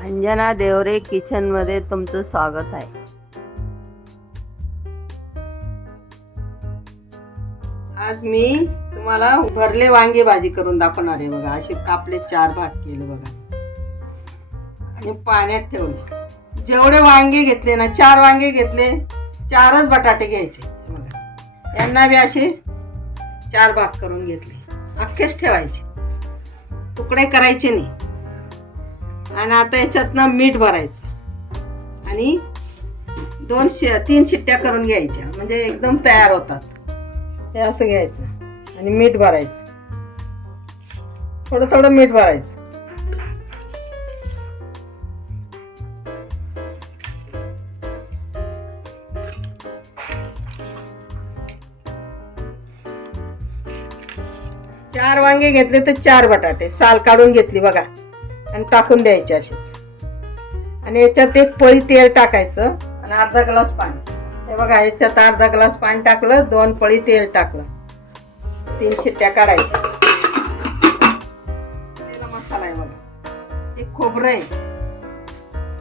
अंजना देवरे किचनमध्ये तुमचं स्वागत आहे. आज मी तुम्हाला भरले वांगे भाजी करून दाखवणार आहे बघा. असे कापले चार भाग केले बघा. आणि पाण्यात ठेवले. जेवढे वांगे घेतले ना चार वांगे घेतले चारच बटाटे घ्यायचे बघा. यांना बी असे चार भाग करून घेतले. अख्खेच ठेवायचे. तुकडे करायचे नाही. आणि आता याच्यातनं मीठ भरायचं. आणि दोन शि तीन शिट्ट्या करून घ्यायच्या. म्हणजे एकदम तयार होतात. हे असं घ्यायचं. आणि मीठ भरायचं. थोडं थोडं मीठ भरायचं. चार वांगे घेतले तर चार बटाटे. साल काढून घेतली बघा. आणि टाकून द्यायचे असेच आणि याच्यात एक पळी तेल टाकायचं आणि अर्धा ग्लास पाणी. हे बघा याच्यात अर्धा ग्लास पाणी टाकलं दोन पळी तेल टाकलं. तीन शिट्ट्या काढायच्या. मसाला आहे बघा. हे खोबरं आहे.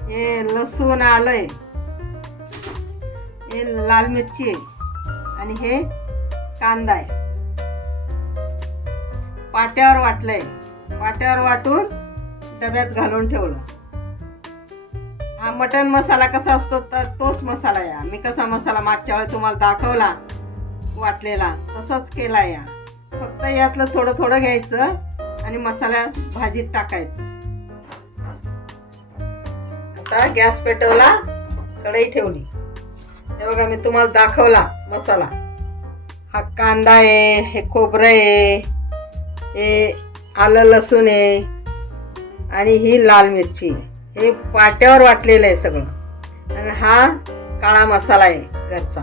हे लसूण आलंय. हे लाल मिरची आहे. आणि हे कांदा आहे. पाट्यावर वाटलंय. पाट्यावर वाटून डब्यात घालून ठेवलं. हा मटन मसाला कसा असतो तर तोच मसाला या. मी कसा मसाला मागच्या वेळी तुम्हाला दाखवला वाटलेला तसाच केला या. फक्त यातलं थोडं थोडं घ्यायचं आणि मसाला भाजीत टाकायचं. आता गॅस पेटवला कढई ठेवली. हे बघा मी तुम्हाला दाखवला मसाला. हा कांदा आहे हे खोबरं आहे हे आलं लसूण आहे आणि ही लाल मिरची. हे पाट्यावर वाटलेलं आहे सगळं. आणि हा काळा मसाला आहे घरचा.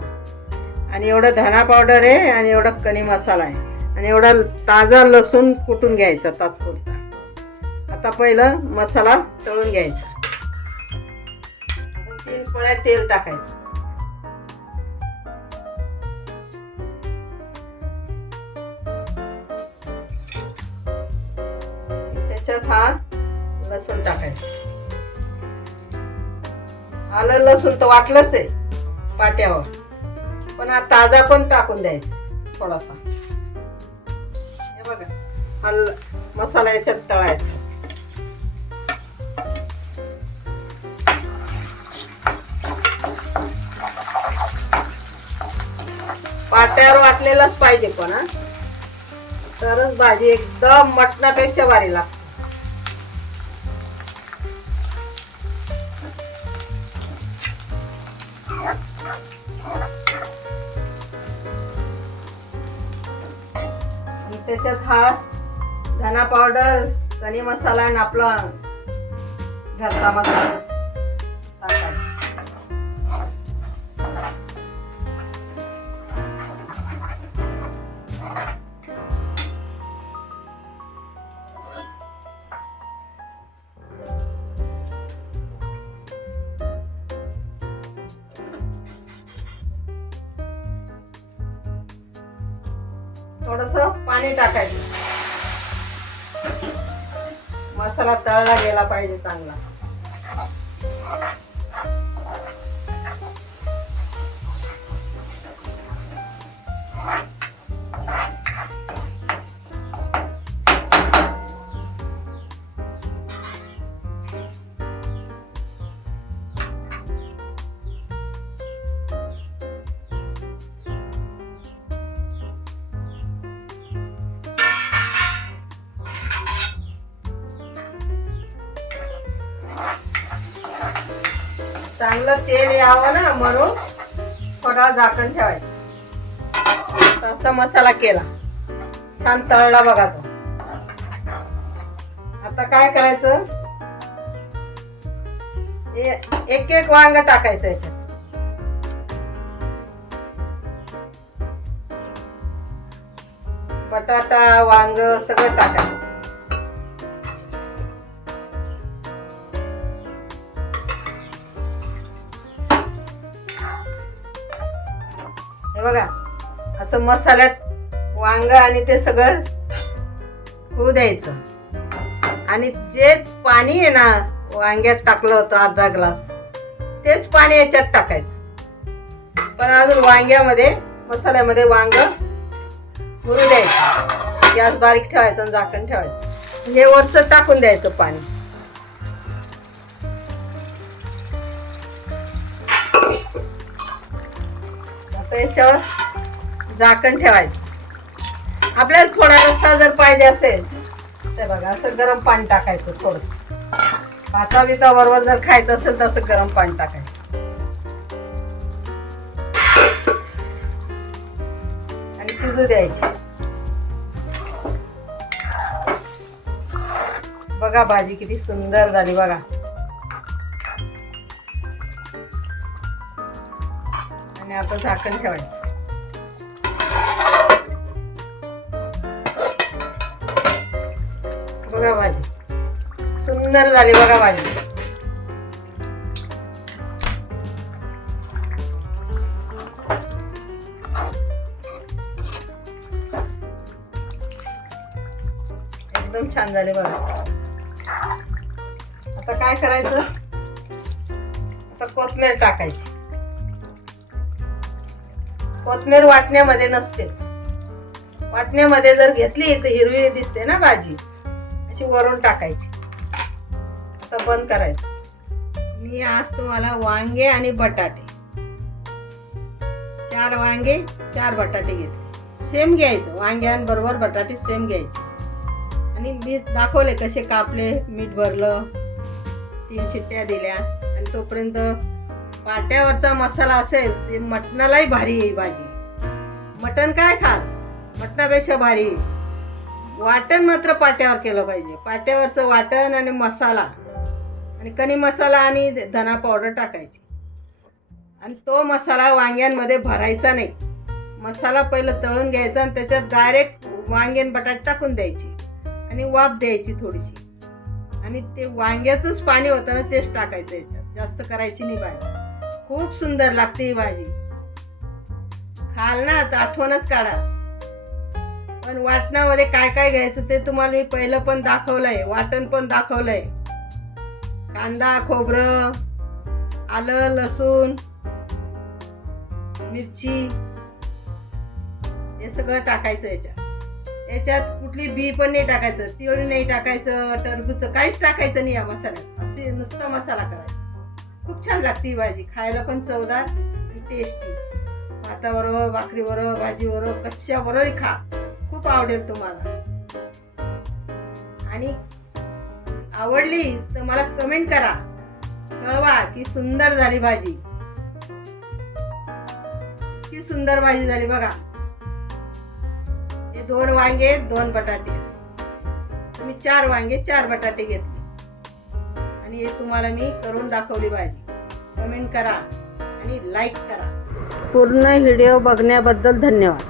आणि एवढं धना पावडर आहे आणि एवढं कणी मसाला आहे. आणि एवढा ताजा लसूण कुटून घ्यायचा तात्पुरता. आता पहिलं मसाला तळून घ्यायचा. तीन पळ्या तेल टाकायचं. त्याच्यात हा लसूण टाकायचं. आलं लसूण तर वाटलंच आहे पाट्यावर. पण हा ताजा पण टाकून द्यायचा थोडासा. हे बघा हा मसाला याच्यात तळायचा. पाट्यावर वाटलेलाच पाहिजे पण हा. तरच भाजी एकदम मटणापेक्षा भारी लागते. त्याच्यात हा धना पावडर कणी मसाला आणि आपला घरचा मसाला. थोडस पाणी टाकायचं. मसाला तळला गेला पाहिजे चांगला. चांगलं तेल यावं ना म्हणून थोडा झाकण ठेवायचं. असा मसाला केला. छान तळला बघा तो. आता काय करायचं? एक एक वांग टाकायचं याच्यात. बटाटा वांग सगळं टाकायचं. बघा असं मसाल्यात वांग आणि ते सगळं होऊ द्यायचं. आणि जे पाणी आहे ना वांग्यात टाकलं होतं अर्धा ग्लास तेच पाणी याच्यात टाकायचं. पण अजून वांग्यामध्ये मसाल्यामध्ये वांग मुरू द्यायचं. गॅस बारीक ठेवायचं आणि झाकण ठेवायचं. हे वरचं टाकून द्यायचं पाणी. त्याच्यावर याच्यावर झाकण ठेवायचं. आपल्याला थोडा रस्सा जर पाहिजे असेल तर बघा असं गरम पाणी टाकायचं थोडस. भाता बिता बरोबर जर खायचं असेल तर असं गरम पाणी टाकायचं. आणि शिजू द्यायची. बघा भाजी किती सुंदर झाली बघा. आणि आता झाकण ठेवायचं. बघा भाजी. सुंदर झाली बघा भाजी. एकदम छान झाले बघा. आता काय करायचं? आता कोथमेर टाकायची. कोथमीर वाटण्यामध्ये नसतेच. वाटण्यामध्ये जर घेतली तर हिरवी दिसते ना भाजी. अशी वरून टाकायची. आता बंद करायचं. मी आज तुम्हाला वांगे आणि बटाटे. चार वांगे चार बटाटे घेतले. सेम घ्यायचं. वांग्यांबरोबर बटाटे सेम घ्यायचे. आणि मी दाखवले कसे कापले मीठ भरलं तीन शिट्ट्या दिल्या. आणि तोपर्यंत पाट्यावरचा मसाला असेल ते मटणालाही भारी येईल भाजी. मटण काय खाल? मटणापेक्षा भारी. वाटण मात्र पाट्यावर केलं पाहिजे. पाट्यावरचं वाटण आणि मसाला. आणि कणी मसाला आणि धना पावडर टाकायची. आणि तो मसाला वांग्यांमध्ये भरायचा नाही. मसाला पहिलं तळून घ्यायचा आणि त्याच्यात डायरेक्ट वांगे आणि बटाटे टाकून द्यायची. आणि वाफ द्यायची थोडीशी. आणि ते वांग्याचंच पाणी होतं ना तेच टाकायचं याच्यात. जास्त करायची नाही पाहिजे खूप सुंदर लागते ही भाजी. खाल ना तर आठवणच काढा. पण वाटणामध्ये काय काय घ्यायचं ते तुम्हाला मी पहिलं पण दाखवलंय वाटण पण दाखवलंय. कांदा खोबरं आलं लसूण मिरची हे सगळं टाकायचं याच्यात. याच्यात कुठली बी पण नाही टाकायचं तिळ नाही टाकायचं टरबूचं काहीच टाकायचं नाही या मसाल्यात. असे नुसता मसाला करायचा. खूप छान लागते ही भाजी. खायला पण चवदार आणि टेस्टी भाताबरोबर भाकरीबरोबर भाजीबरोबर कशाबरोबर खा. खूप आवडेल तुम्हाला. आणि आवडली तर मला कमेंट करा. कळवा की सुंदर झाली भाजी. किती सुंदर भाजी झाली बघा. हे दोन वांगे दोन बटाटे. तुम्ही चार वांगे चार बटाटे घेतले. आणि हे तुम्हाला मी करून दाखवली पाहिजे कमेंट करा आणि लाईक करा. पूर्ण व्हिडिओ बघण्याबद्दल धन्यवाद.